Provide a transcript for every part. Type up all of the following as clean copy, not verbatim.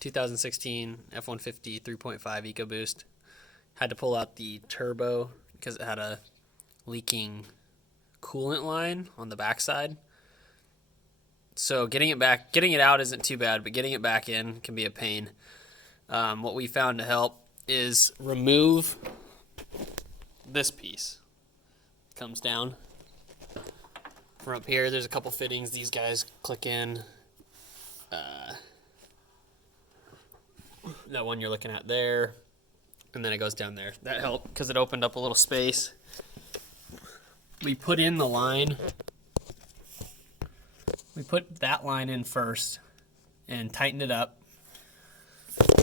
2016 F150 3.5 Ecoboost. Had to pull out the turbo because it had a leaking coolant line on the backside. So getting it out isn't too bad, but getting it back in can be a pain. What we found to help is remove this piece. It comes down from up here. There's a couple fittings. These guys click in. That one you're looking at there, and then it goes down there. That helped because it opened up a little space. We put in the line. We put that line in first and tightened it up,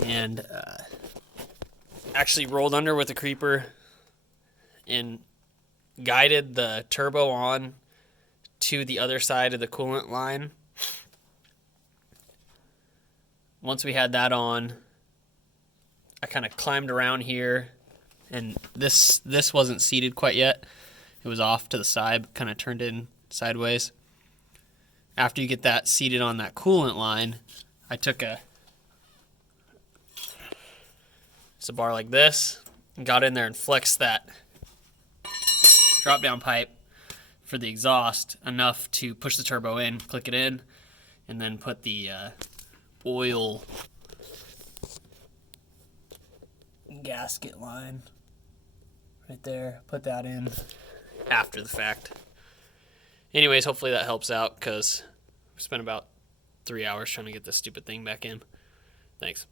and actually rolled under with a creeper and guided the turbo on to the other side of the coolant line. Once we had that on, I kind of climbed around here, and this wasn't seated quite yet. It was off to the side, kind of turned in sideways. After you get that seated on that coolant line, I took a bar like this and got in there and flexed that drop down pipe for the exhaust enough to push the turbo in, click it in, and then put the oil gasket line right there. Put that in after the fact. Anyways, hopefully that helps out because we spent about 3 hours trying to get this stupid thing back in. Thanks.